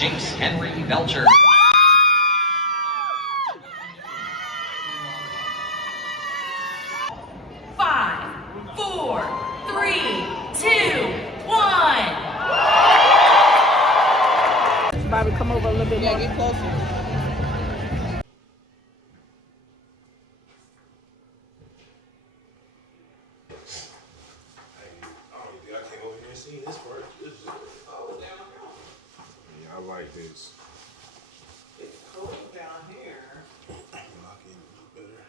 Chase Henry Belcher. Five, four, three, two, one. Bobby, come over a little bit more. Get closer. I came over here and seen this part. Yeah, I like this. It's cold down here. Lock in better.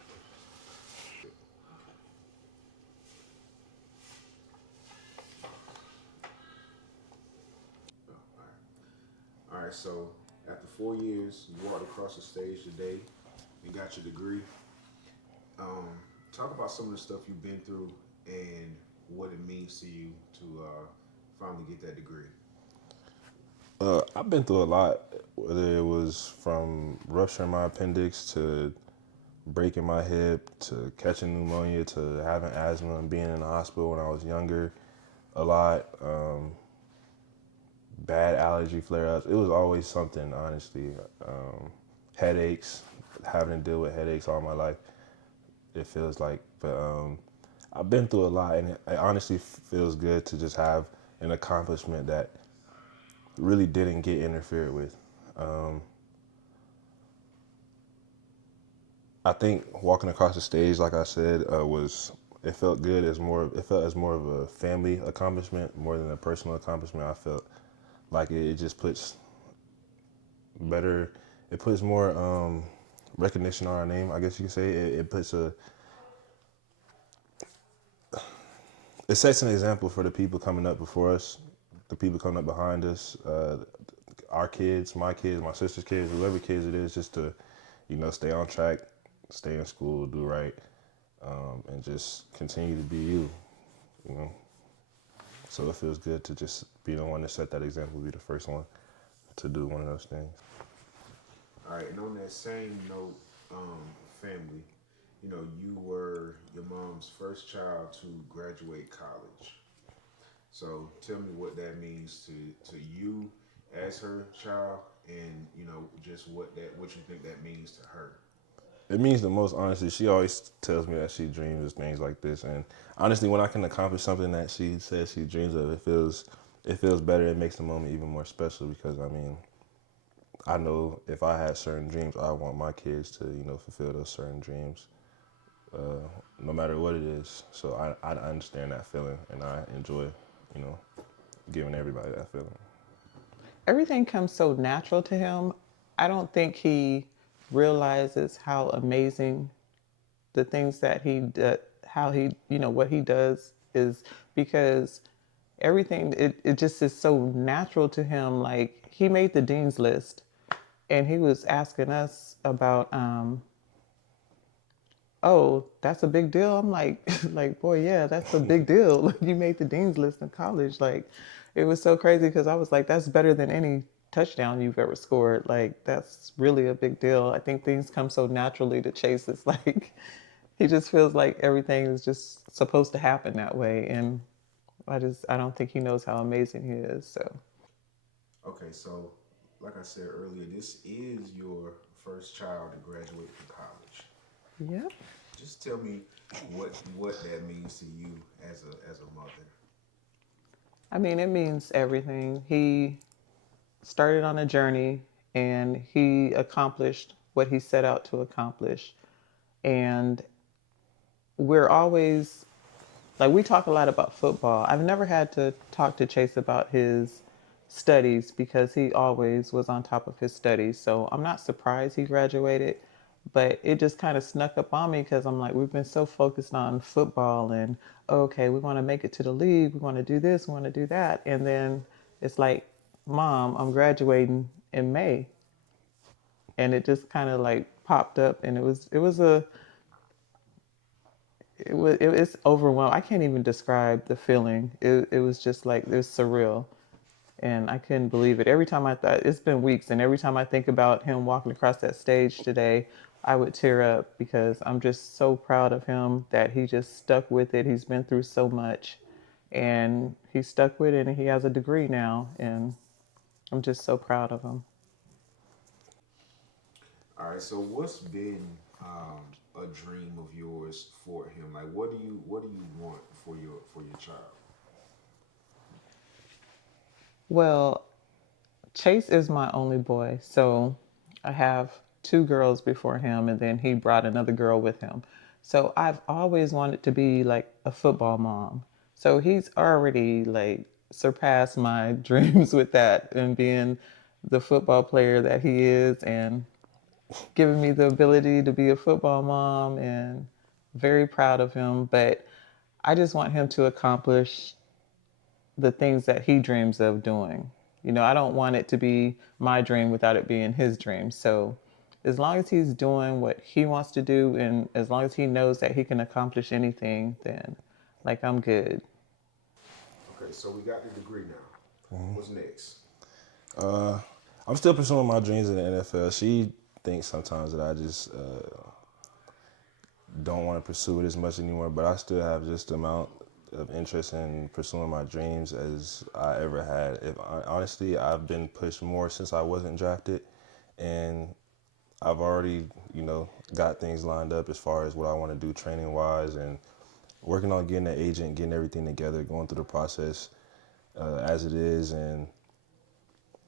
All right, so after 4 years, you walked across the stage today. You got your degree. Talk about some of the stuff you've been through and what it means to you to finally get that degree. I've been through a lot, whether it was from rupturing my appendix to breaking my hip to catching pneumonia to having asthma and being in the hospital when I was younger a lot. Bad allergy flare-ups. It was always something, honestly. Headaches, having to deal with headaches all my life, it feels like. But I've been through a lot, and it honestly feels good to just have an accomplishment that really didn't get interfered with. I think walking across the stage, like I said, it felt good as it felt as more of a family accomplishment more than a personal accomplishment. I felt like it just puts better, it puts more recognition on our name, I guess you could say. It sets an example for the people coming up before us, the people coming up behind us, our kids, my sister's kids, whoever kids it is, just to, stay on track, stay in school, do right, and just continue to be you. So it feels good to just be the one to set that example, be the first one to do one of those things. All right, and on that same note, family, you were your mom's first child to graduate college. So tell me what that means to you as her child, and just what you think that means to her. It means the most, honestly. She always tells me that she dreams of things like this, and honestly, when I can accomplish something that she says she dreams of, it feels better. It makes the moment even more special because I know if I had certain dreams, I want my kids to fulfill those certain dreams, no matter what it is. So I understand that feeling, and I enjoy you know giving everybody that feeling. Everything comes so natural to him. I don't think he realizes how amazing the things that he does, how he, what he does is because everything, it just is so natural to him. Like he made the dean's list and he was asking us about, oh, that's a big deal. I'm like, like, boy, yeah, that's a big deal. You made the dean's list in college. Like, it was so crazy because I was like, that's better than any touchdown you've ever scored. Like, that's really a big deal. I think things come so naturally to Chase. It's like, he just feels like everything is just supposed to happen that way. And I don't think he knows how amazing he is. So, Okay, so like I said earlier, this is your first child to graduate from college. yeah. Just tell me what that means to you as a mother. I mean, it means everything. He started on a journey and he accomplished what he set out to accomplish. And we're always like, we talk a lot about football. I've never had to talk to Chase about his studies because he always was on top of his studies. So I'm not surprised he graduated, but it just kind of snuck up on me because I'm like, we've been so focused on football and, okay, we want to make it to the league. We want to do this, we want to do that. And then it's like, Mom, I'm graduating in May. And it just kind of like popped up and it's overwhelming. I can't even describe the feeling. It was just like, it was surreal. And I couldn't believe it. Every time I thought, it's been weeks, and every time I think about him walking across that stage today, I would tear up because I'm just so proud of him that he just stuck with it. He's been through so much and he stuck with it and he has a degree now. And I'm just so proud of him. All right. So what's been a dream of yours for him? Like, what do you want for your child? Well, Chase is my only boy, so I have two girls before him, and then he brought another girl with him. So I've always wanted to be like a football mom. So he's already like surpassed my dreams with that and being the football player that he is and giving me the ability to be a football mom and very proud of him. But I just want him to accomplish the things that he dreams of doing. You know, I don't want it to be my dream without it being his dream. So as long as he's doing what he wants to do and as long as he knows that he can accomplish anything, then like I'm good. Okay. So we got the degree now. What's next? I'm still pursuing my dreams in the NFL. She thinks sometimes that I just don't want to pursue it as much anymore, but I still have just the amount of interest in pursuing my dreams as I ever had. Honestly, I've been pushed more since I wasn't drafted, and I've already, got things lined up as far as what I want to do training wise and working on getting an agent, getting everything together, going through the process as it is, and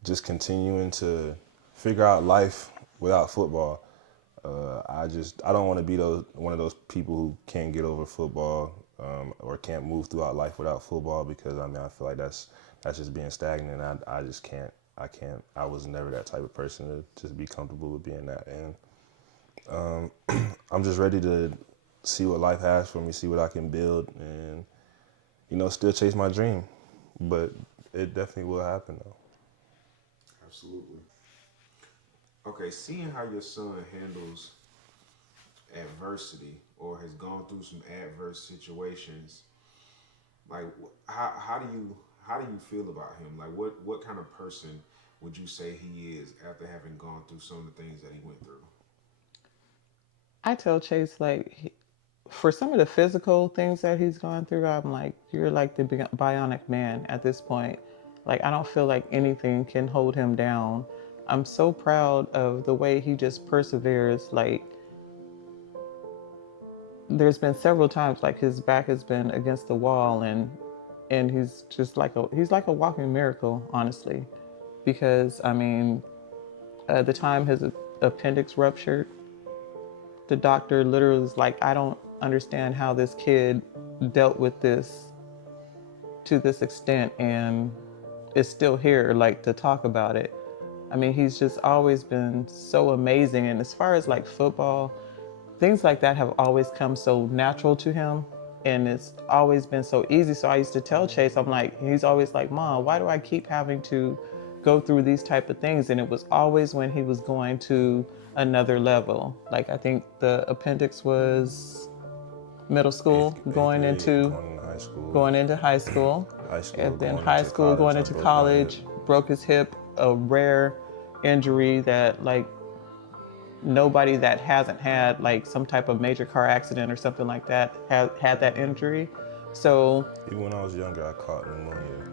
just continuing to figure out life without football. I don't want to be one of those people who can't get over football or can't move throughout life without football because I feel like that's just being stagnant. I just can't. I can't. I was never that type of person to just be comfortable with being that. And I'm just ready to see what life has for me, see what I can build, and still chase my dream. But it definitely will happen though. Absolutely. Okay. Seeing how your son handles adversity or has gone through some adverse situations, like how do you feel about him? Like what kind of person would you say he is after having gone through some of the things that he went through? I tell Chase for some of the physical things that he's gone through, I'm like, you're like the bionic man at this point. Like, I don't feel like anything can hold him down. I'm so proud of the way he just perseveres. Like, there's been several times like his back has been against the wall and he's just like a walking miracle, honestly. Because I mean, the time his appendix ruptured, the doctor literally was like, I don't understand how this kid dealt with this to this extent and is still here, like to talk about it. I mean, he's just always been so amazing. And as far as like football, things like that have always come so natural to him. And it's always been so easy. So I used to tell Chase, I'm like, he's always like, Mom, why do I keep having to go through these type of things? And it was always when he was going to another level. Like I think the appendix was middle school, Eighth grade, going into high school, going into high school, high school and then going high into school college. going I into broke my hip. college, broke his hip, a rare injury that like nobody that hasn't had like some type of major car accident or something like that has had that injury. So, Even when I was younger, I caught pneumonia.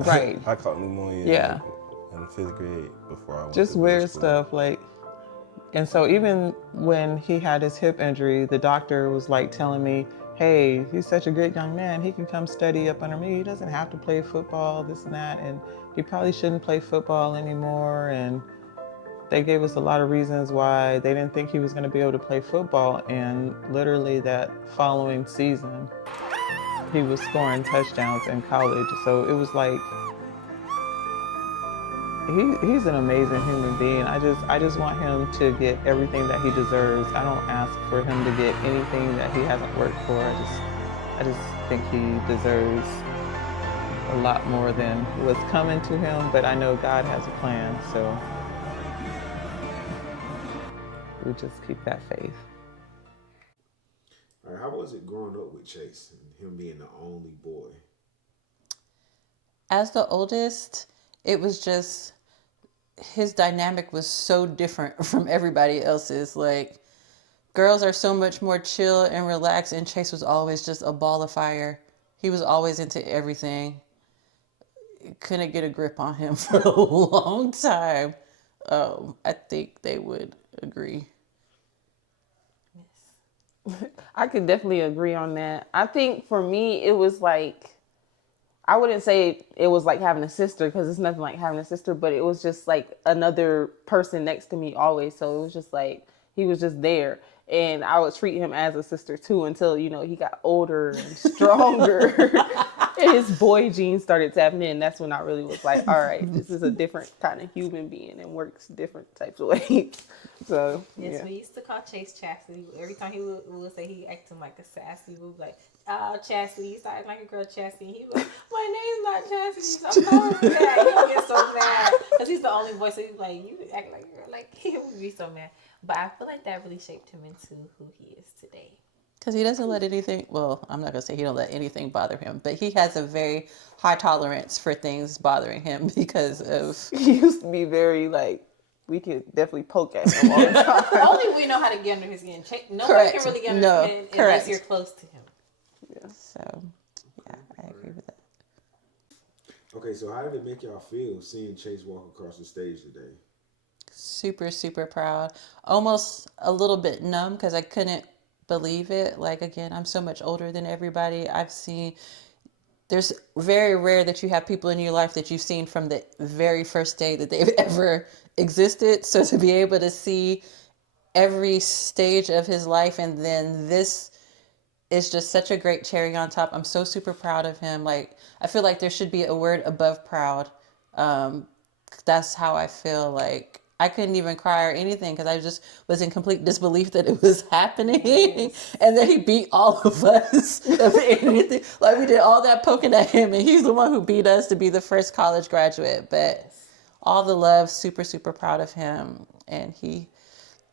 right, I caught pneumonia yeah, in fifth grade before I went just to middle weird school. stuff like. And so even when he had his hip injury, the doctor was like telling me, hey, he's such a great young man. He can come study up under me. He doesn't have to play football, this and that. And he probably shouldn't play football anymore. And they gave us a lot of reasons why they didn't think he was going to be able to play football. And literally that following season, he was scoring touchdowns in college. So it was like, he's an amazing human being. I just want him to get everything that he deserves. I don't ask for him to get anything that he hasn't worked for. I just think he deserves a lot more than what's coming to him, but I know God has a plan, so we just keep that faith. All right, how was it growing up with Chase and him being the only boy? As the oldest, it was just his dynamic was so different from everybody else's. Like, girls are so much more chill and relaxed, and Chase was always just a ball of fire. He was always into everything. couldn't get a grip on him for a long time. I think they would agree. I could definitely agree on that. I think for me, it was like, I wouldn't say it was like having a sister because it's nothing like having a sister, but it was just like another person next to me always. So it was just like he was just there. And I would treat him as a sister too until, he got older and stronger. And his boy genes started tapping in. That's when I really was like, all right, this is a different kind of human being and works different types of ways. So, Yes, yeah. we used to call Chase Chastity. Every time he would say he acting like a sassy, we would be like, Chastity. He started like a girl Chastity. He was like, my name's not Chastity. So I'm calling you that. He would get so mad because he's the only boy. So he's like, you act like a girl. Like, he would be so mad. But I feel like that really shaped him into who he is today. Because he doesn't let anything, well, I'm not going to say he don't let anything bother him, but he has a very high tolerance for things bothering him because of... He used to be very like, we could definitely poke at him all the time. Only we know how to get under his skin. Nobody Correct. can really get under No, his skin correct. unless you're close to him. So, yeah, I agree with that. Okay, so how did it make y'all feel seeing Chase walk across the stage today? Super, super proud. Almost a little bit numb because I couldn't believe it. Like, again, I'm so much older than everybody. There's very rare that you have people in your life that you've seen from the very first day that they've ever existed. So to be able to see every stage of his life, and then this is just such a great cherry on top. I'm so super proud of him. Like, I feel like there should be a word above proud. That's how I feel. Like, I couldn't even cry or anything because I just was in complete disbelief that it was happening. Yes. And that he beat all of us of anything. Like, we did all that poking at him, and he's the one who beat us to be the first college graduate. But all the love, super, super proud of him. And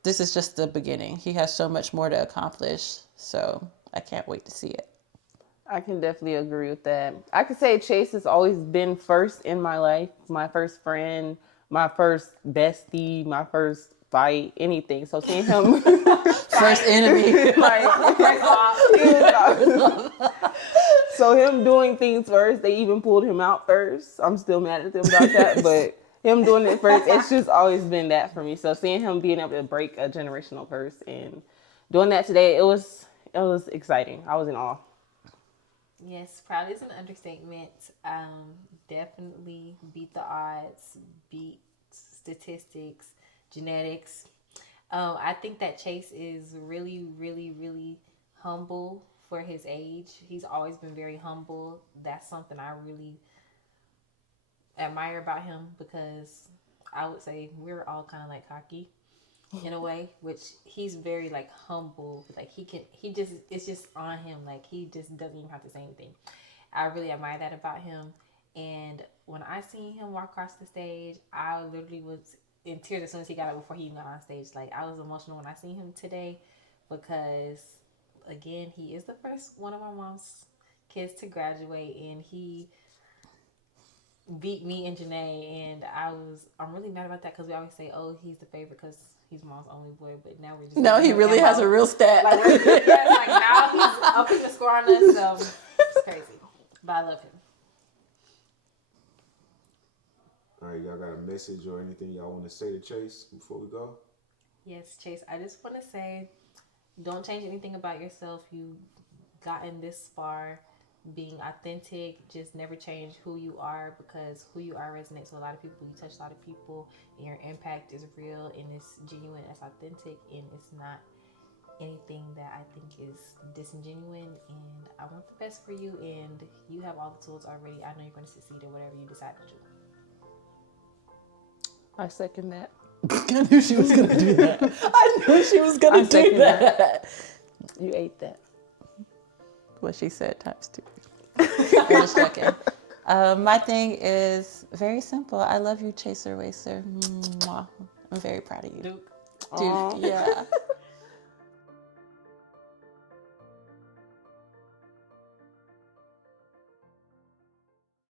this is just the beginning. He has so much more to accomplish. So I can't wait to see it. I can definitely agree with that. I could say Chase has always been first in my life, my first friend, my first bestie, my first fight, anything. So seeing him first enemy, so him doing things first, they even pulled him out first. I'm still mad at them about that, but him doing it first, it's just always been that for me. So seeing him being able to break a generational curse and doing that today, it was exciting. I was in awe. Yes, proud is an understatement. Definitely beat the odds, beat statistics, genetics. I think that Chase is really, really, really humble for his age. He's always been very humble. That's something I really admire about him because I would say we're all kind of like cocky in a way, which he's very like humble. Like it's just on him. Like he just doesn't even have to say anything. I really admire that about him. And when I seen him walk across the stage, I literally was in tears as soon as he got up before he even got on stage. Like I was emotional when I seen him today because again, he is the first one of my mom's kids to graduate, and he beat me and Janae, and I'm really mad about that because we always say, oh, he's the favorite because he's mom's only boy, but now we're just no, he really has a real stat. Like, now he's upping the score on us, so it's crazy, but I love him. All right, y'all got a message or anything y'all want to say to Chase before we go? Yes, Chase, I just want to say, don't change anything about yourself. You've gotten this far. Being authentic, just never change who you are because who you are resonates with a lot of people. You touch a lot of people, and your impact is real and it's genuine, it's authentic, and it's not anything that I think is disingenuine. And I want the best for you, and you have all the tools already. I know you're going to succeed in whatever you decide to do. I second that. I knew she was going to do that. I knew she was going to do that. You ate that. What she said times two. I'm just joking. My thing is very simple. I love you, Chaser Waster. Mwah. I'm very proud of you. Duke. Duke, yeah.